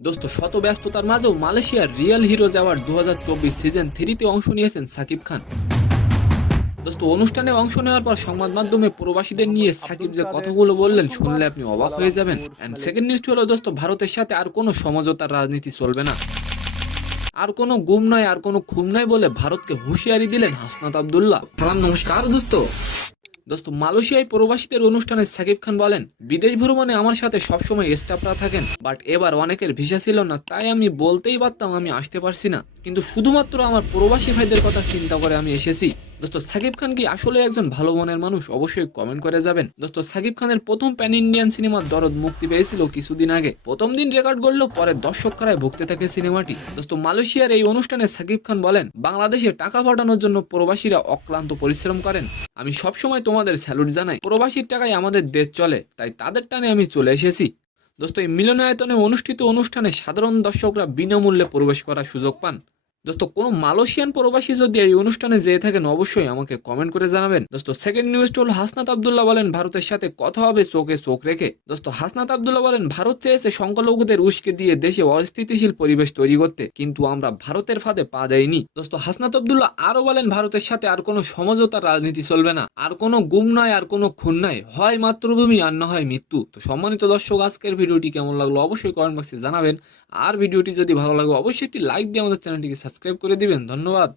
দোস্ত শত ব্যস্ততার মাঝেও মালয়েশিয়ার রিয়েল হিরোজ অ্যাওয়ার্ড 2024 সিজন 3-তে অংশ নিয়েছেন সাকিব খান। দোস্ত অনুষ্ঠানে অংশ নেওয়ার পর সংবাদ মাধ্যমে প্রবাসীদের নিয়ে সাকিব আব্দুল যে কাদের কথাগুলো সময় বললেন শুনলে সংবাদ আপনি অবাক হয়ে যাবেন। Kuala Lumpur and Khalid. সেকেন্ড নিউজটি হলো দোস্ত, ভারতের সাথে আর কোনো সমঝোতার রাজনীতি চলবে না, আর কোনো গুম নয়, আর কোনো খুন নয় বলে ভারতকে হুঁশিয়ারি দিলেন হাসনাত আব্দুল্লাহ। সালাম, নমস্কার দোস্ত। দোস্ত মালয়েশিয়ায় প্রবাসীদের অনুষ্ঠানে সাকিব খান বলেন, বিদেশ ভ্রমণে আমার সাথে সবসময় স্টাফরা থাকেন, বাট এবার অনেকের ভিসা ছিল না, তাই আমি বলতেই পারতাম আমি আসতে পারছি না, কিন্তু শুধুমাত্র আমার প্রবাসী ভাইদের কথা চিন্তা করে আমি এসেছি। দোস্ত সাকিব খান কি আসলে একজন ভালো মনের মানুষ? অবশ্যই কমেন্ট করে যাবেন। দোস্ত সাকিব খানের প্রথম প্যান ইন্ডিয়ান সিনেমা দরদ মুক্তি পেয়েছিল কিছুদিন আগে। প্রথম দিন রেকর্ড করলেও পরে দর্শক খারায় ভুগতে থাকে সিনেমাটি। দোস্ত মালয়েশিয়ার এই অনুষ্ঠানে সাকিব খান বলেন, বাংলাদেশে টাকা পাঠানোর জন্য প্রবাসীরা অক্লান্ত পরিশ্রম করেন। আমি সবসময় তোমাদের স্যালুট জানাই। প্রবাসীর টাকায় আমাদের দেশ চলে, তাই তাদের টানে আমি চলে এসেছি। দোস্ত এই মিলনায়তনে অনুষ্ঠিত অনুষ্ঠানে সাধারণ দর্শকরা বিনামূল্যে প্রবেশ করার সুযোগ পান। দোস্ত কোনো মালয়েশিয়ান প্রবাসী যদি এই অনুষ্ঠানে যেয়ে থাকেন অবশ্যই আমাকে কমেন্ট করে জানাবেন। দোস্ত সেকেন্ড নিউজটা হল, হাসনাত আব্দুল্লাহ বলেন ভারতের সাথে কথা হবে চোখে চোখ রেখে। দোস্ত হাসনাত আব্দুল্লাহ বলেন, ভারত চেয়েছে সংখ্যালঘুদের উস্কে দিয়ে দেশে অস্থিতিশীল পরিবেশ তৈরি করতে, কিন্তু আমরা ভারতের ফাঁদে পা দেয়নি। দোস্ত হাসনাত আব্দুল্লাহ আরো বলেন, ভারতের সাথে আর কোনো সমঝোতার রাজনীতি চলবে না, আর কোনো গুম নয়, আর কোনো খুন নয়, হয় মাতৃভূমি আর না হয় মৃত্যু। তো সম্মানিত দর্শক, আজকের ভিডিওটি কেমন লাগলো অবশ্যই কমেন্ট বক্সে জানাবেন। আর ভিডিওটি যদি ভালো লাগে অবশ্যই একটি লাইক দিয়ে আমাদের চ্যানেলটিকে সাবস্ক্রাইব করে দিবেন। ধন্যবাদ।